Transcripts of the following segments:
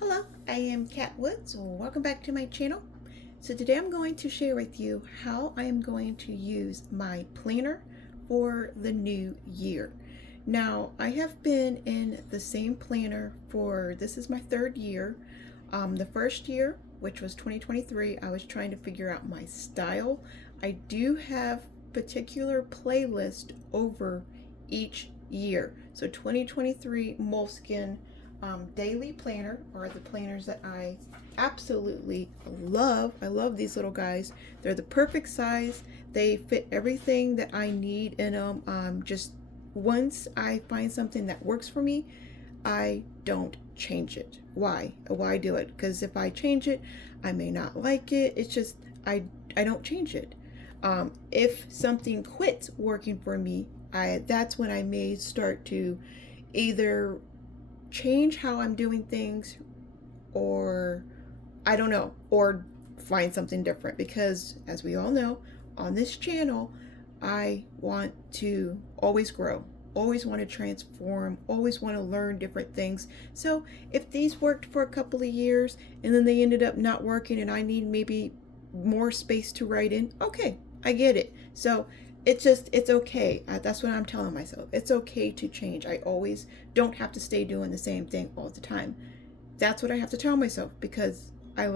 Hello, I am Kat Woods. Welcome back to my channel. So today I'm going to share with you how I am going to use my planner for the new year. Now, I have been in the same planner for, this is my third year. The first year, which was 2023, I was trying to figure out my style. I do have particular playlist over each year. So 2023 Moleskin daily planner are the planners that I absolutely love. I love these little guys. They're the perfect size. They fit everything that I need in them. Just once I find something that works for me, I don't change it. Why do it? Because if I change it, I may not like it. It's just I don't change it. If something quits working for me, that's when I may start to either change how I'm doing things, or I don't know, or find something different. Because as we all know, on this channel, I want to always grow, always want to transform, always want to learn different things. So if these worked for a couple of years and then they ended up not working and I need maybe more space to write in, okay, I get it. So it's okay. That's what I'm telling myself. It's okay to change. I always don't have to stay doing the same thing all the time. That's what I have to tell myself, because I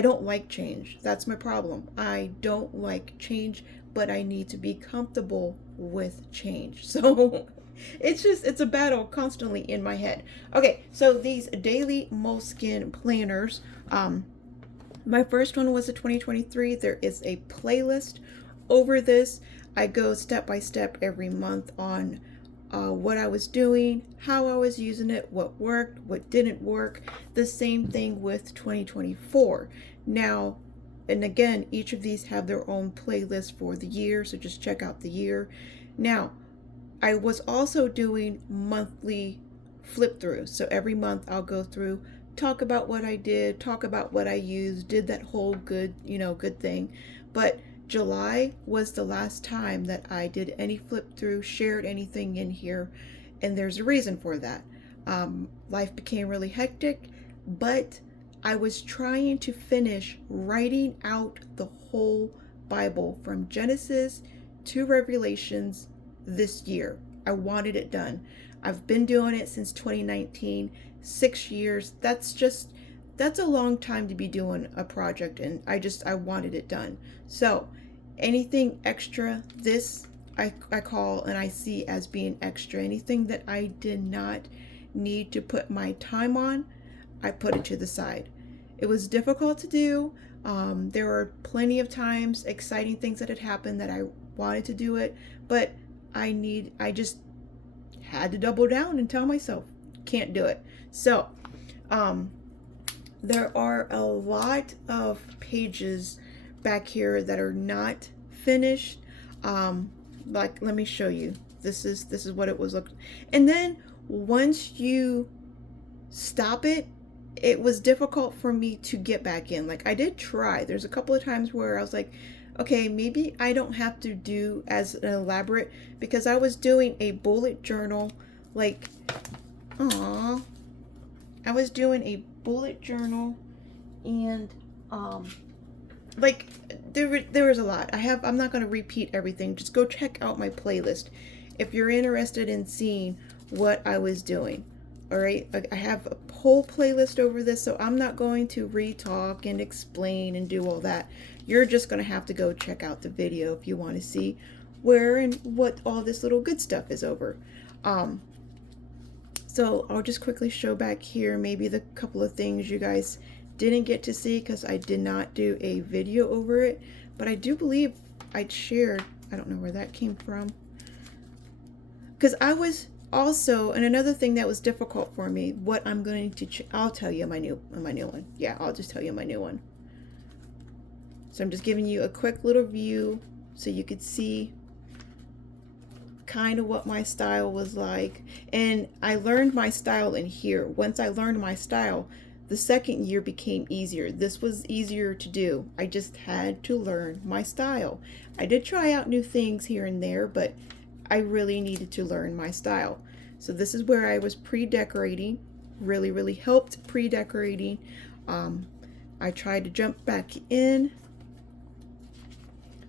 don't like change. That's my problem. I don't like change, but I need to be comfortable with change. So it's a battle constantly in my head. Okay, so these daily Moleskin planners, my first one was a 2023. There is a playlist over this. I go step by step every month on what I was doing, how I was using it, what worked, what didn't work. The same thing with 2024. Now, and again, each of these have their own playlist for the year, so just check out the year. Now, I was also doing monthly flip throughs. So every month I'll go through, talk about what I did, talk about what I used, did that whole good thing. But July was the last time that I did any flip through, shared anything in here, and there's a reason for that. Life became really hectic, but I was trying to finish writing out the whole Bible from Genesis to Revelations this year. I wanted it done. I've been doing it since 2019, 6 years. That's a long time to be doing a project, and I wanted it done. So anything extra, this I call and I see as being extra. Anything that I did not need to put my time on, I put it to the side. It was difficult to do. There were plenty of times, exciting things that had happened that I wanted to do it, but I just had to double down and tell myself, can't do it. So, there are a lot of pages back here that are not finished. Like, let me show you. This is what it was looking. And then once you stop it, it was difficult for me to get back in. Like, I did try. There's a couple of times where I was like, okay, maybe I don't have to do as an elaborate, because I was doing a bullet journal, like, I was doing a bullet journal, and like there was a lot. I'm not going to repeat everything. Just go check out my playlist if you're interested in seeing what I was doing. All right, I have a whole playlist over this, so I'm not going to re-talk and explain and do all that. You're just going to have to go check out the video if you want to see where and what all this little good stuff is over. So I'll just quickly show back here maybe the couple of things you guys didn't get to see because I did not do a video over it, but I do believe I'd shared, I don't know where that came from, because I was also, and another thing that was difficult for me, what I'm going to, I'll tell you my new one. Yeah, I'll just tell you my new one. So I'm just giving you a quick little view so you could see kind of what my style was like. And I learned my style in here. Once I learned my style, the second year became easier. This was easier to do. I just had to learn my style. I did try out new things here and there, but I really needed to learn my style. So this is where I was pre-decorating. really, really helped pre-decorating. I tried to jump back in.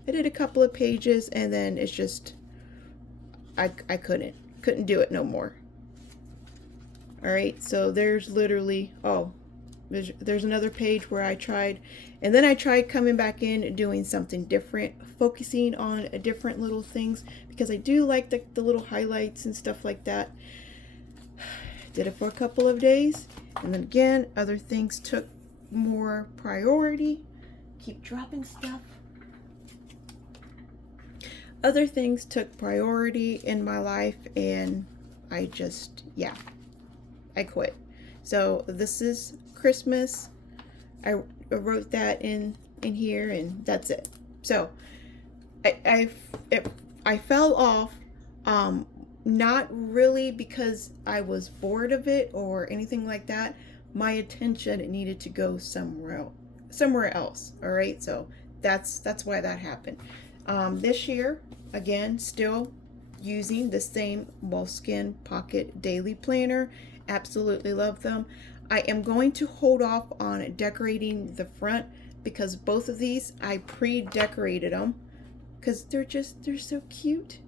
I did a couple of pages and then it's just, I couldn't do it no more. All right, so there's literally, oh, there's another page where I tried, and then I tried coming back in and doing something different, focusing on different little things, because I do like the little highlights and stuff like that. Did it for a couple of days, and then again, other things took more priority. Keep dropping stuff. Other things took priority in my life, and I just, yeah, I quit. So this is Christmas. I wrote that in here, and that's it. So I fell off, not really because I was bored of it or anything like that. My attention needed to go somewhere else. All right, so that's why that happened. This year, again, still using the same Moleskin Pocket Daily Planner. Absolutely love them. I am going to hold off on decorating the front because both of these I pre-decorated them because they're so cute.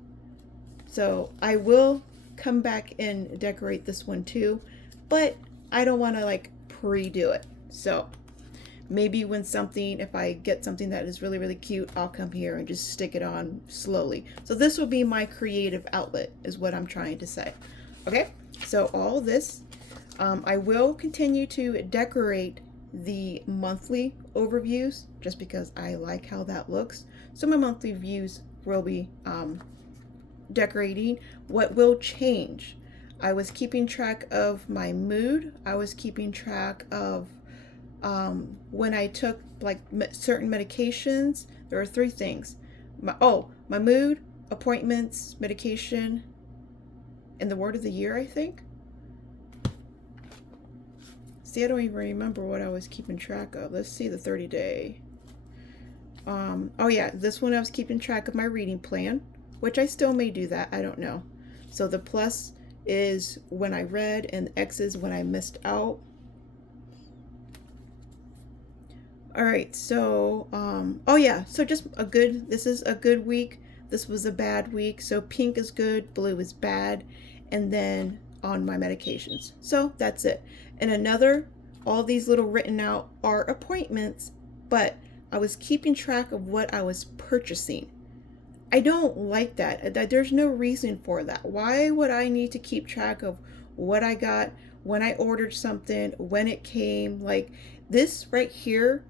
So I will come back and decorate this one too, but I don't want to like pre-do it. So maybe when if I get something that is really, really cute, I'll come here and just stick it on slowly. So this will be my creative outlet is what I'm trying to say. Okay, so all this, I will continue to decorate the monthly overviews just because I like how that looks. So my monthly views will be decorating. What will change? I was keeping track of my mood. I was keeping track of when I took like certain medications. There are 3 things. My mood, appointments, medication, and the word of the year, I think. See, I don't even remember what I was keeping track of. Let's see the 30-day. Oh yeah, this one I was keeping track of my reading plan, which I still may do that. I don't know. So the plus is when I read and the X is when I missed out. All right, so oh yeah, so just this is a good week. This was a bad week. So pink is good, blue is bad, and then on my medications. So that's it. And all these little written out are appointments, but I was keeping track of what I was purchasing. I don't like that. There's no reason for that. Why would I need to keep track of what I got, when I ordered something, when it came? Like this right here,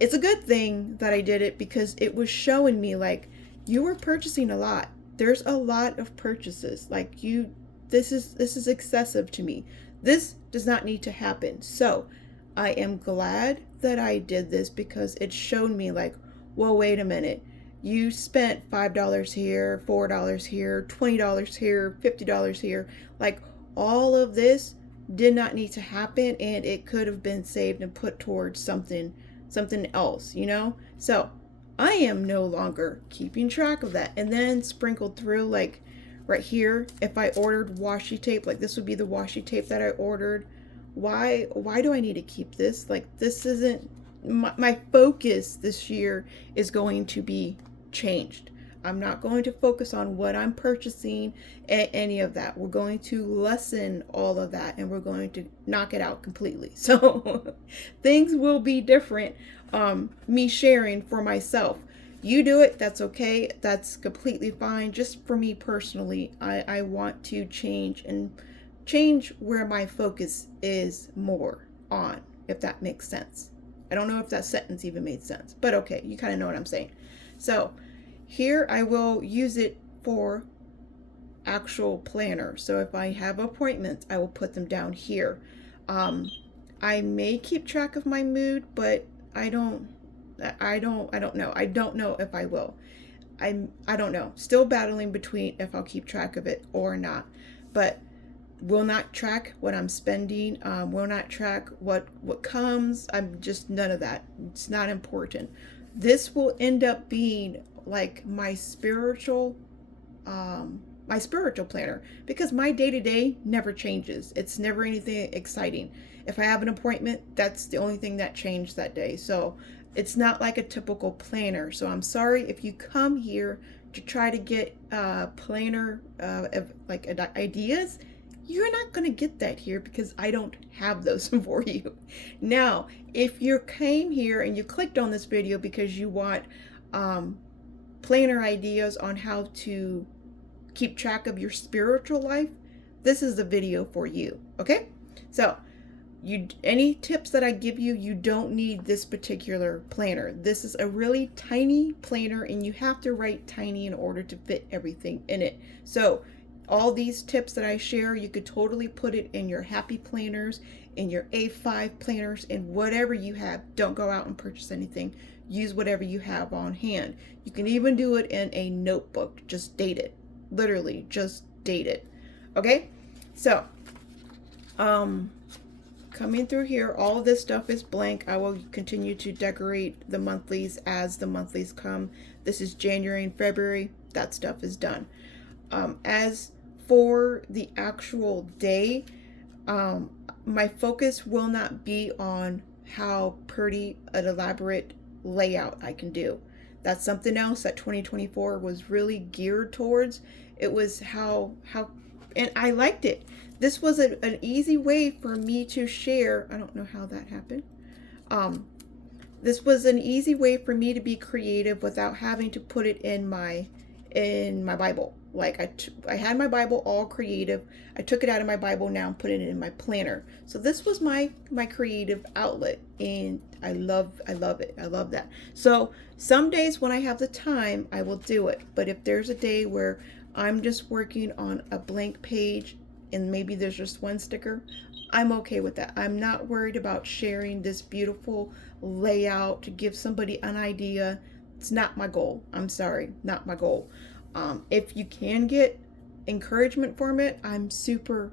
it's a good thing that I did it because it was showing me like you were purchasing a lot. There's a lot of purchases. Like this is excessive to me. This does not need to happen. So I am glad that I did this because it showed me like, well, wait a minute. You spent $5 here, $4 here, $20 here, $50 here. Like all of this did not need to happen, and it could have been saved and put towards something else, you know? So I am no longer keeping track of that. And then sprinkled through like right here, if I ordered washi tape, like this would be the washi tape that I ordered. Why do I need to keep this? Like this isn't my focus this year is going to be changed. I'm not going to focus on what I'm purchasing, any of that. We're going to lessen all of that and we're going to knock it out completely. So things will be different. Me sharing for myself. You do it, that's okay. That's completely fine. Just for me personally, I want to change where my focus is more on, if that makes sense. I don't know if that sentence even made sense, but okay, you kind of know what I'm saying. So here I will use it for actual planner. So if I have appointments, I will put them down here. I may keep track of my mood, but I don't know. I don't know if I will. I don't know. Still battling between if I'll keep track of it or not. But will not track what I'm spending. Will not track what comes. I'm just none of that. It's not important. This will end up being like my spiritual my spiritual planner, because my day-to-day never changes. It's never anything exciting. If I have an appointment, that's the only thing that changed that day. So it's not like a typical planner. So I'm sorry if you come here to try to get planner like ideas. You're not going to get that here because I don't have those for you. Now, if you came here and you clicked on this video because you want planner ideas on how to keep track of your spiritual life, this is the video for you. Okay? So, any tips that I give you, you don't need this particular planner. This is a really tiny planner, and you have to write tiny in order to fit everything in it. So all these tips that I share, you could totally put it in your happy planners, in your A5 planners, and whatever you have. Don't go out and purchase anything. Use whatever you have on hand. You can even do it in a notebook. Just date it. Literally, just date it. Okay? So, coming through here, all of this stuff is blank. I will continue to decorate the monthlies as the monthlies come. This is January and February. That stuff is done. As for the actual day, my focus will not be on how pretty an elaborate layout I can do. That's something else that 2024 was really geared towards. It was how and I liked it. This was an easy way for me to share. I don't know how that happened. This was an easy way for me to be creative without having to put it in my Bible. Like I had my Bible all creative. I took it out of my Bible now and put it in my planner. So this was my creative outlet, and I love it. I love that. So some days when I have the time, I will do it. But if there's a day where I'm just working on a blank page and maybe there's just one sticker, I'm okay with that. I'm not worried about sharing this beautiful layout to give somebody an idea. It's not my goal. I'm sorry, not my goal. If you can get encouragement from it, I'm super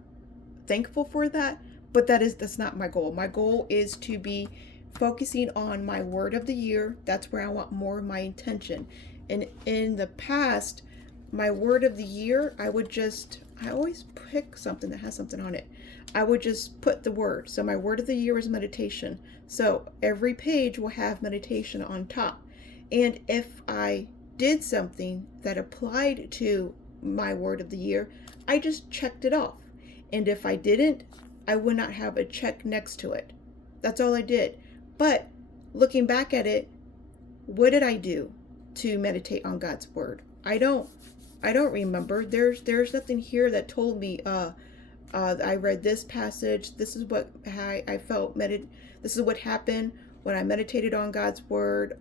thankful for that, but that's not my goal. My goal is to be focusing on my word of the year. That's where I want more of my attention. And in the past, my word of the year, I always pick something that has something on it. I would just put the word. So my word of the year is meditation. So every page will have meditation on top. And if I did something that applied to my word of the year, I just checked it off. And if I didn't, I would not have a check next to it. That's all I did. But looking back at it, what did I do to meditate on God's word? I don't remember. There's nothing here that told me I read this passage. This is what I felt this is what happened when I meditated on God's word.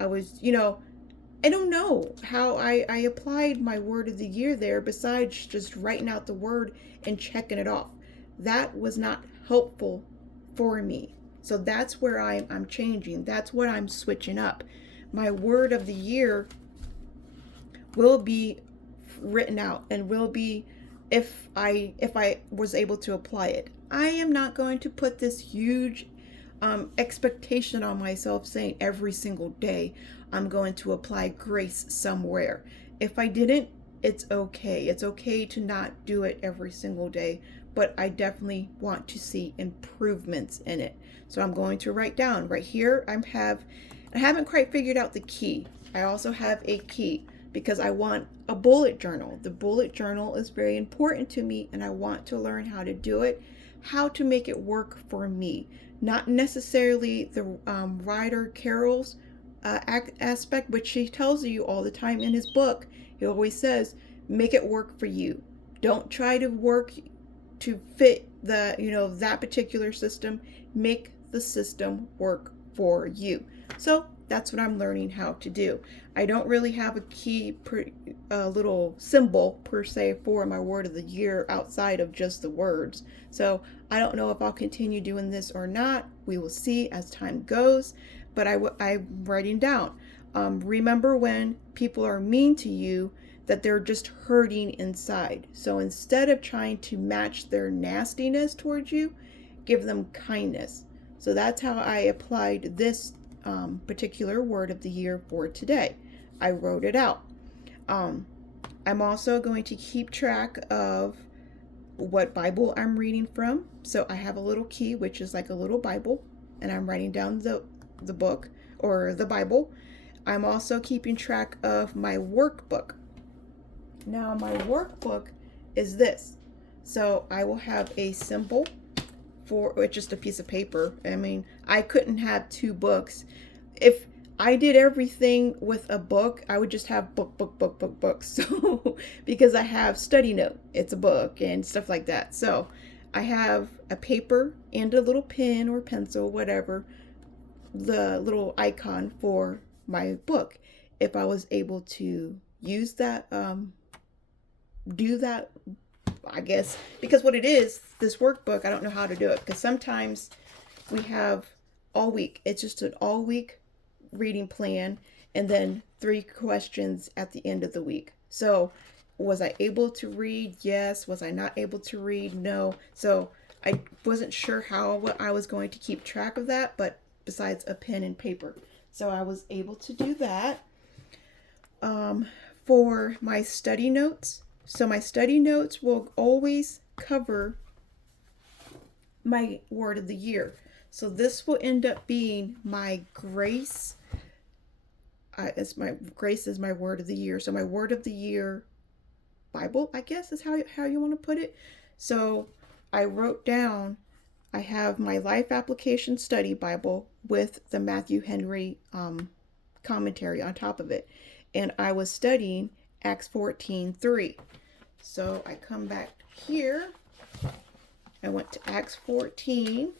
I was, I don't know how I applied my word of the year there besides just writing out the word and checking it off. That was not helpful for me. So that's where I'm changing. That's what I'm switching up. My word of the year will be written out and will be if I was able to apply it. I am not going to put this huge expectation on myself saying every single day I'm going to apply grace somewhere. If I didn't, it's okay. It's okay to not do it every single day, but I definitely want to see improvements in it. So I'm going to write down right here. I haven't quite figured out the key. I also have a key because I want a bullet journal. The bullet journal is very important to me, and I want to learn how to do it, how to make it work for me. Not necessarily the Ryder Carroll's aspect, which he tells you all the time in his book. He always says, make it work for you. Don't try to work to fit that particular system. Make the system work for you. So that's what I'm learning how to do. I don't really have a key, little symbol per se for my word of the year outside of just the words. So I don't know if I'll continue doing this or not. We will see as time goes. But I'm writing down. Remember when people are mean to you, that they're just hurting inside. So instead of trying to match their nastiness towards you, give them kindness. So that's how I applied this particular word of the year for today. I wrote it out. I I'm also going to keep track of what Bible I'm reading from. So I have a little key, which is like a little Bible, and I'm writing down the book or the Bible. I'm also keeping track of my workbook. Now my workbook is this. So I will have a symbol for it's just a piece of paper. I mean, I couldn't have two books. If I did everything with a book, I would just have book. So because I have study note, it's a book and stuff like that. So I have a paper and a little pen or pencil, whatever, the little icon for my book. If I was able to use that, do that, I guess, because what it is, this workbook, I don't know how to do it because sometimes we have all week. It's just an all week reading plan and then 3 questions at the end of the week. So was I able to read? Yes. Was I not able to read? No. So I wasn't sure how I was going to keep track of that, but besides a pen and paper. So I was able to do that. For my study notes, so my study notes will always cover my word of the year. So this will end up being my grace. Grace is my word of the year. So my word of the year Bible, I guess, is how you want to put it. So I wrote down, I have my Life Application Study Bible with the Matthew Henry commentary on top of it. And I was studying Acts 14:3. So I come back here. I went to Acts 14.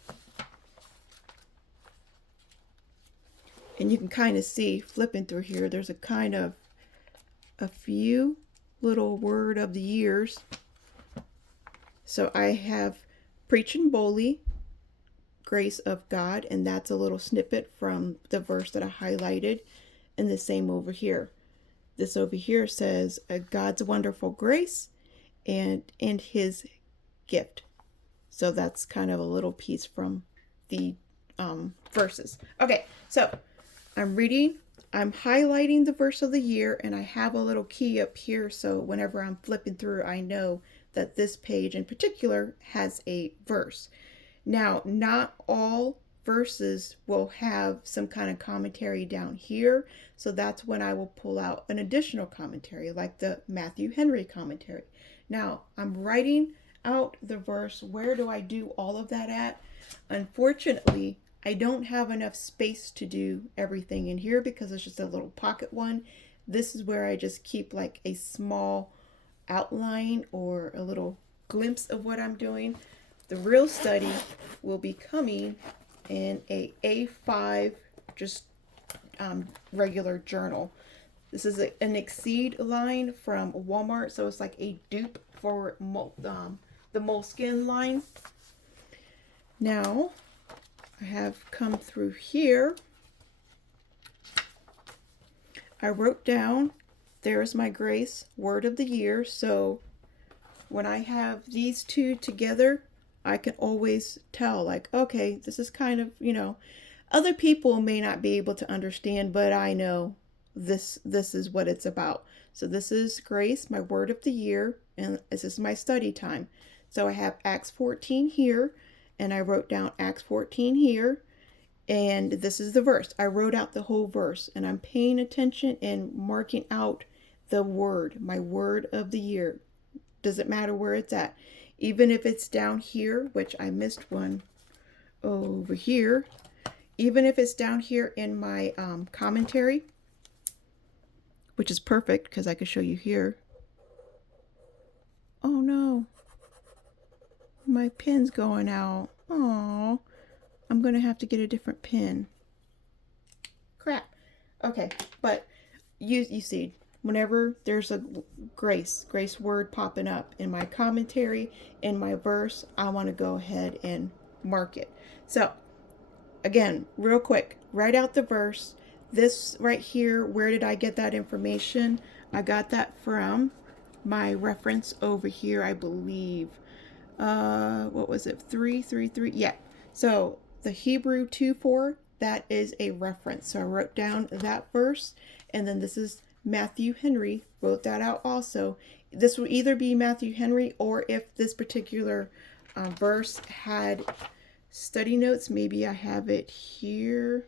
And you can kind of see, flipping through here, there's a few little word of the years. So I have preaching boldly, grace of God, and that's a little snippet from the verse that I highlighted. And the same over here. This over here says God's wonderful grace and his gift. So that's kind of a little piece from the verses. Okay, so I'm reading, I'm highlighting the verse of the year, and I have a little key up here. So whenever I'm flipping through, I know that this page in particular has a verse. Now, not all verses will have some kind of commentary down here. So that's when I will pull out an additional commentary, like the Matthew Henry commentary. Now, I'm writing out the verse. Where do I do all of that at? Unfortunately, I don't have enough space to do everything in here because it's just a little pocket one. This is where I just keep like a small outline or a little glimpse of what I'm doing. The real study will be coming in a A5 just regular journal. This is an Exceed line from Walmart, so it's like a dupe for the Moleskin line. Now I have come through here. I wrote down, there's my grace word of the year. So when I have these two together, I can always tell, like, okay, this is kind of, other people may not be able to understand, but I know this is what it's about. So this is grace, my word of the year, and this is my study time. So I have Acts 14 here, and I wrote down Acts 14 here, and this is the verse. I wrote out the whole verse, and I'm paying attention and marking out the word, my word of the year. Doesn't matter where it's at. Even if it's down here, which I missed one over here, even if it's down here in my commentary, which is perfect because I could show you here. Oh no, my pen's going out. Oh, I'm going to have to get a different pen. Crap. Okay, but you see, whenever there's a grace word popping up in my commentary, in my verse, I want to go ahead and mark it. So again, real quick, write out the verse. This right here, where did I get that information? I got that from my reference over here, I believe. What was it? 333. Yeah. So the Hebrew 2:4, that is a reference. So I wrote down that verse, and then this is Matthew Henry wrote that out also. This would either be Matthew Henry, or if this particular verse had study notes, maybe I have it here.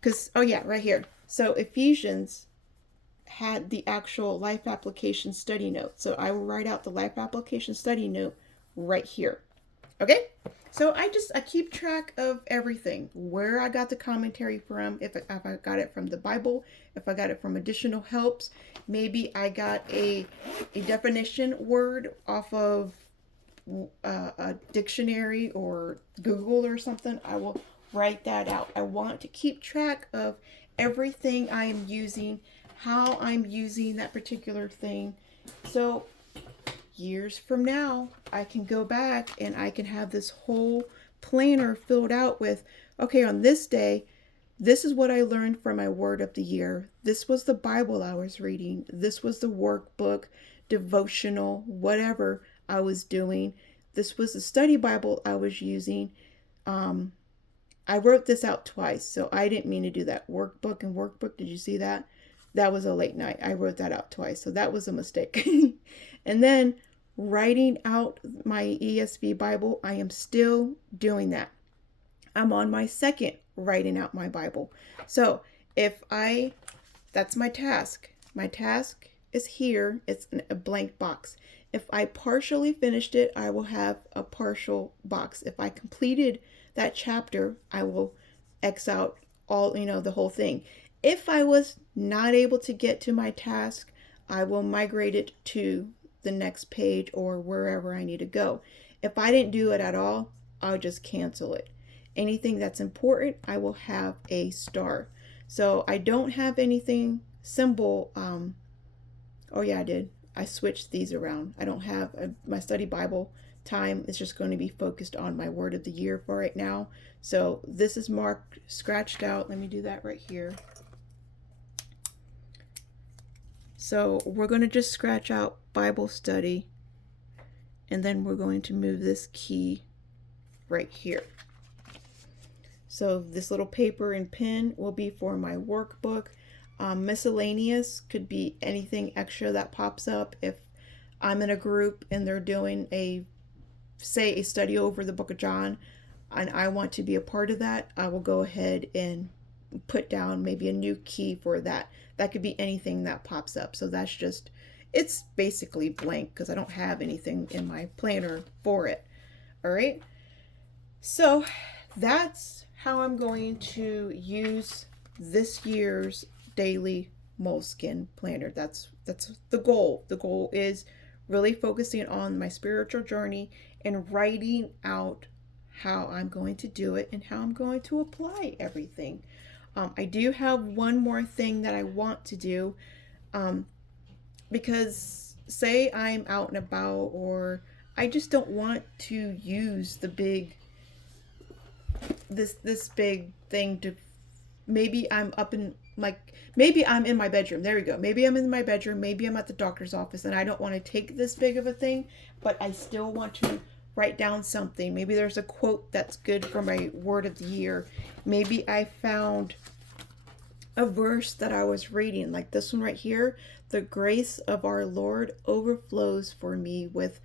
Because, oh yeah, right here. So Ephesians had the actual life application study note. So I will write out the life application study note right here. Okay? So I keep track of everything, where I got the commentary from, if I got it from the Bible, if I got it from additional helps, maybe I got a definition word off of a dictionary or Google or something. I will write that out. I want to keep track of everything I am using, how I'm using that particular thing. So years from now, I can go back and I can have this whole planner filled out with, okay, on this day, this is what I learned from my word of the year. This was the Bible I was reading. This was the workbook, devotional, whatever I was doing. This was the study Bible I was using. I wrote this out twice, so I didn't mean to do that. Workbook and workbook, did you see that? That was a late night. I wrote that out twice, so that was a mistake. And then writing out my ESV Bible, I am still doing that. I'm on my second writing out my Bible. So that's my task. My task is here. It's a blank box. If I partially finished it, I will have a partial box. If I completed that chapter, I will X out all, the whole thing. If I was not able to get to my task, I will migrate it to the next page or wherever I need to go. If I didn't do it at all, I'll just cancel it. Anything that's important, I will have a star. So I don't have anything symbol. Oh yeah, I did. I switched these around. I don't have my study Bible time. It's just going to be focused on my word of the year for right now. So this is marked, scratched out. Let me do that right here. So we're going to just scratch out Bible study, and then we're going to move this key right here. So this little paper and pen will be for my workbook. Miscellaneous could be anything extra that pops up. If I'm in a group and they're doing a study over the book of John, and I want to be a part of that, I will go ahead and put down maybe a new key for that. That could be anything that pops up. So it's basically blank because I don't have anything in my planner for it. All right. So that's how I'm going to use this year's daily Moleskin planner. That's the goal. The goal is really focusing on my spiritual journey and writing out how I'm going to do it and how I'm going to apply everything. I do have one more thing that I want to do, because say I'm out and about, or I just don't want to use the big this big thing to, maybe I'm in my bedroom. There we go. Maybe I'm in my bedroom. Maybe I'm at the doctor's office and I don't want to take this big of a thing, but I still want to write down something. Maybe there's a quote that's good for my word of the year. Maybe I found a verse that I was reading, like this one right here. The grace of our Lord overflows for me with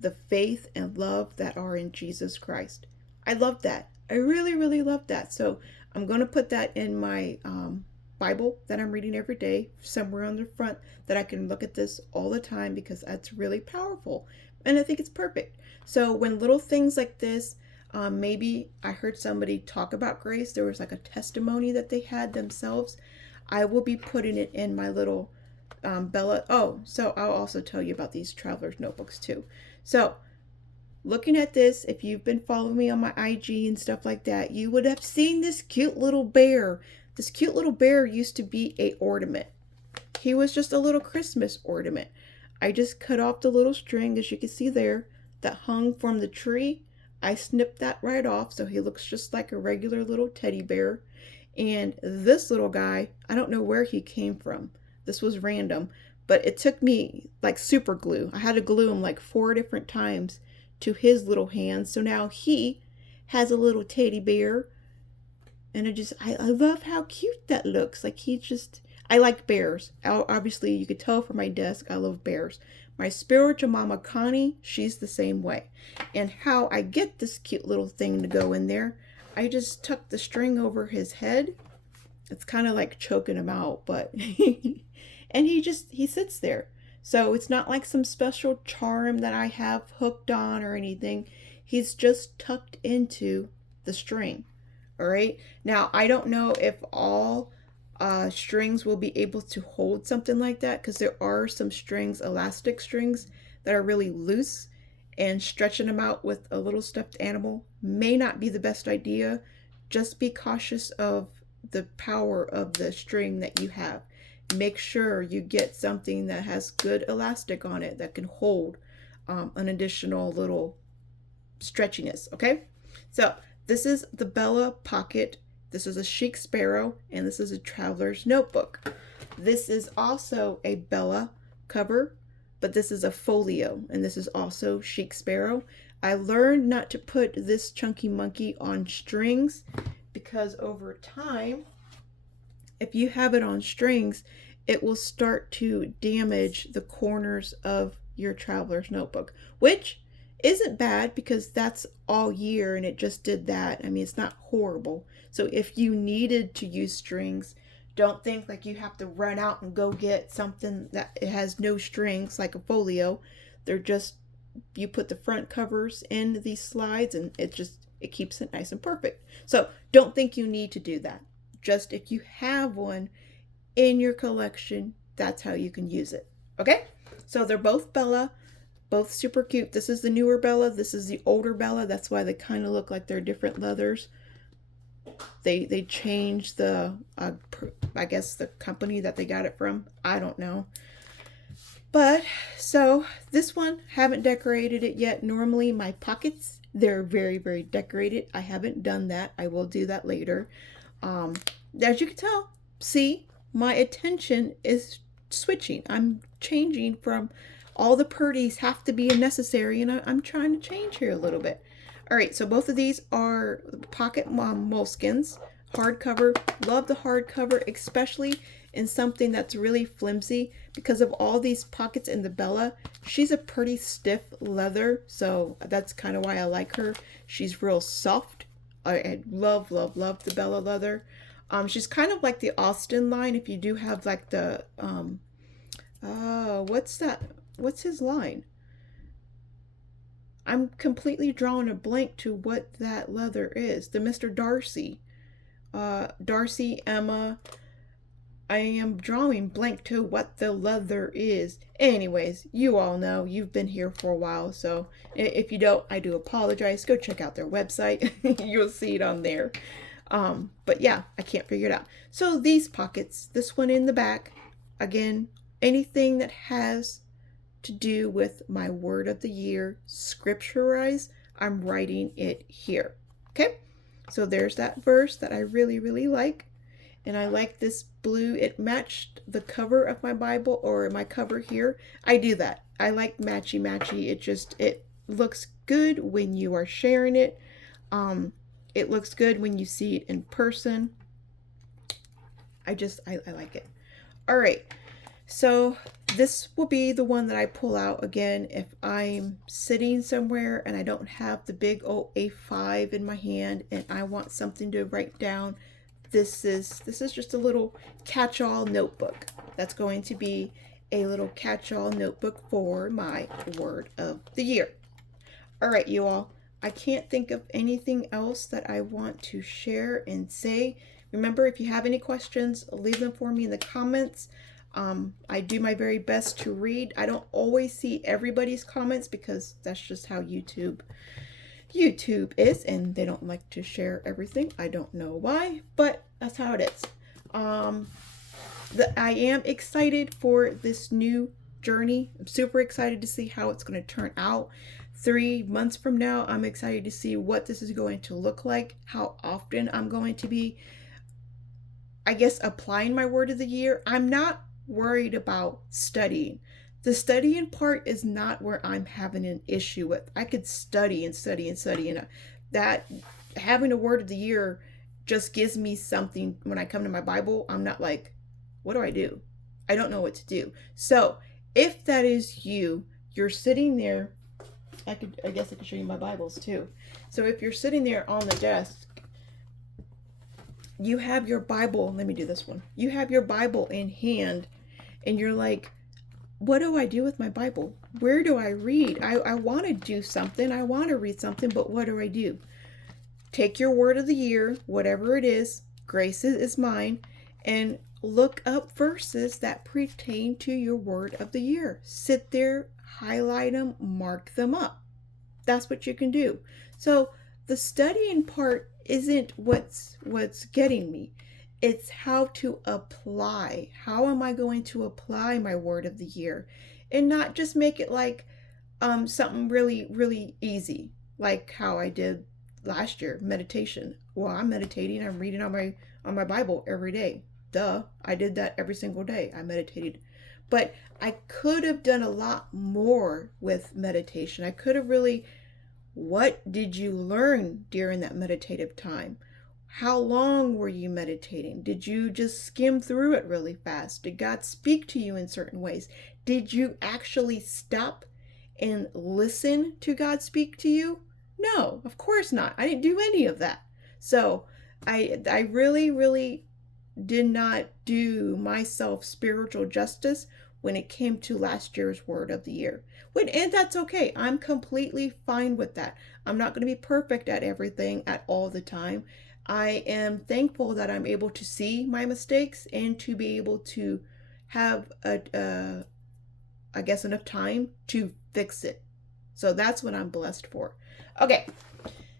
the faith and love that are in Jesus Christ. I love that. I really, really love that. So I'm going to put that in my Bible that I'm reading every day, somewhere on the front, that I can look at this all the time, because that's really powerful. And I think it's perfect. So when little things like this, maybe I heard somebody talk about grace, there was like a testimony that they had themselves, I will be putting it in my little Bella. Oh, so I'll also tell you about these traveler's notebooks too. So looking at this, if you've been following me on my IG and stuff like that, you would have seen this cute little bear. This cute little bear used to be a ornament. He was just a little Christmas ornament. I just cut off the little string, as you can see there, that hung from the tree. I snipped that right off, so he looks just like a regular little teddy bear. And this little guy, I don't know where he came from. This was random, but it took me like super glue. I had to glue him like 4 different times to his little hands. So now he has a little teddy bear. And I love how cute that looks. Like I like bears. Obviously, you could tell from my desk, I love bears. My spiritual mama, Connie, she's the same way. And how I get this cute little thing to go in there, I just tuck the string over his head. It's kind of like choking him out, but and he sits there. So it's not like some special charm that I have hooked on or anything. He's just tucked into the string. All right. Now, I don't know if all strings will be able to hold something like that, because there are some strings, elastic strings, that are really loose, and stretching them out with a little stuffed animal may not be the best idea. Just be cautious of the power of the string that you have. Make sure you get something that has good elastic on it that can hold an additional little stretchiness. Okay, so this is the Bella Pocket. This is a Chic Sparrow, and this is a Traveler's Notebook. This is also a Bella cover, but this is a folio, and this is also Chic Sparrow. I learned not to put this chunky monkey on strings, because over time, if you have it on strings, it will start to damage the corners of your Traveler's Notebook, which isn't bad because that's all year and it just did that. I mean, it's not horrible. So if you needed to use strings, don't think like you have to run out and go get something that it has no strings like a folio. They're just, you put the front covers in these slides and it keeps it nice and perfect. So don't think you need to do that. Just if you have one in your collection, that's how you can use it. Okay? So they're both Bella, both super cute. This is the newer Bella. This is the older Bella. That's why they kind of look like they're different leathers. They changed the, I guess the company that they got it from. I don't know. But, so, this one, haven't decorated it yet. Normally, my pockets, they're very, very decorated. I haven't done that. I will do that later. As you can tell, see, my attention is switching. I'm changing from all the purties have to be necessary, and I'm trying to change here a little bit. All right, so both of these are pocket moleskins, hardcover. Love the hardcover, especially in something that's really flimsy, because of all these pockets in the Bella. She's a pretty stiff leather, so that's kind of why I like her. She's real soft. I love, love, love the Bella leather. She's kind of like the Austin line. If you do have like the, what's that? What's his line? I'm completely drawing a blank to what that leather is. The Mr. Darcy. Darcy, Emma. I am drawing blank to what the leather is. Anyways, you all know. You've been here for a while, so if you don't, I do apologize. Go check out their website. You'll see it on there. But yeah, I can't figure it out. So these pockets, this one in the back, again, anything that has to do with my word of the year, scripturized, I'm writing it here. Okay, so there's that verse that I really, really like. And I like this blue. It matched the cover of my Bible, or my cover here. I do that. I like matchy matchy. It looks good when you are sharing it. It looks good when you see it in person. I like it. All right. So this will be the one that I pull out again if I'm sitting somewhere and I don't have the big old A5 in my hand and I want something to write down. This is just a little catch-all notebook. That's going to be a little catch-all notebook for my word of the year. All right, you all. I can't think of anything else that I want to share and say. Remember, if you have any questions, leave them for me in the comments. I do my very best to read. I don't always see everybody's comments because that's just how YouTube is, and they don't like to share everything. I don't know why, but that's how it is. I am excited for this new journey. I'm super excited to see how it's going to turn out. 3 months from now, I'm excited to see what this is going to look like, how often I'm going to be, I guess, applying my word of the year. I'm not worried about studying. The studying part is not where I'm having an issue with. I could study and study and study, and that having a word of the year just gives me something when I come to my Bible. I'm not like, What do I do? I don't know what to do. So if that is you, you're sitting there. I guess I could show you my Bibles too. So if you're sitting there on the desk, you have your Bible. Let me do this one. You have your Bible in hand, and you're like, what do I do with my Bible? Where do I read? I want to do something. I want to read something, but what do I do? Take your word of the year, whatever it is, grace is mine, and look up verses that pertain to your word of the year. Sit there, highlight them, mark them up. That's what you can do. So the studying part isn't what's getting me. It's how to apply. How am I going to apply my word of the year? And not just make it like something really, really easy, like how I did last year, meditation. Well, I'm meditating, I'm reading on my Bible every day. Duh, I did that every single day. I meditated. But I could have done a lot more with meditation. I could have really, what did you learn during that meditative time? How long were you meditating? Did you just skim through it really fast? Did God speak to you in certain ways? Did you actually stop and listen to God speak to you? No, of course not. I didn't do any of that. So I really, really did not do myself spiritual justice when it came to last year's word of the year. And that's okay. I'm completely fine with that. I'm not going to be perfect at everything at all the time. I am thankful that I'm able to see my mistakes and to be able to have I guess enough time to fix it. So that's what I'm blessed for. Okay,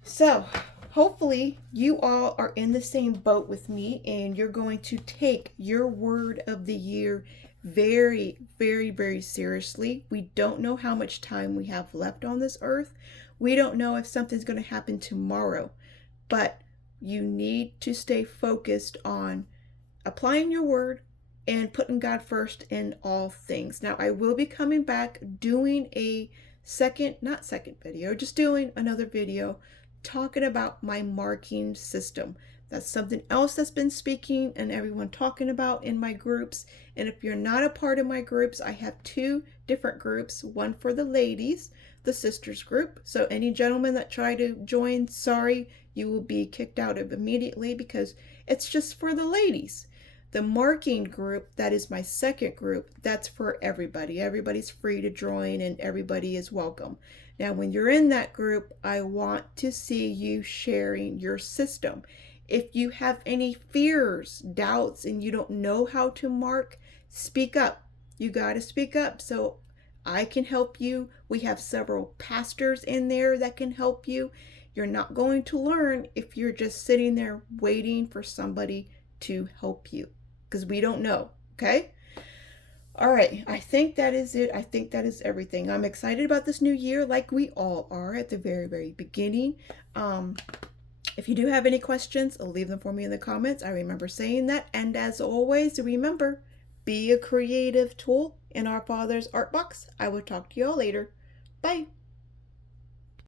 so hopefully you all are in the same boat with me and you're going to take your word of the year very, very, very seriously. We don't know how much time we have left on this earth. We don't know if something's going to happen tomorrow, but you need to stay focused on applying your word and putting God first in all things. Now, I will be coming back doing a not second video, just doing another video talking about my marking system. That's something else that's been speaking and everyone talking about in my groups. And if you're not a part of my groups, I have two different groups, one for the ladies, the sisters group. So any gentlemen that try to join, sorry, you will be kicked out of immediately because it's just for the ladies. The marking group, that is my second group, that's for everybody. Everybody's free to join and everybody is welcome. Now, when you're in that group, I want to see you sharing your system. If you have any fears, doubts, and you don't know how to mark, speak up. You got to speak up so I can help you. We have several pastors in there that can help you. You're not going to learn if you're just sitting there waiting for somebody to help you, because we don't know. Okay. All right. I think that is it. I think that is everything. I'm excited about this new year, like we all are at the very, very beginning. If you do have any questions, leave them for me in the comments. I remember saying that. And as always, remember, be a creative tool in our Father's art box. I will talk to you all later. Bye.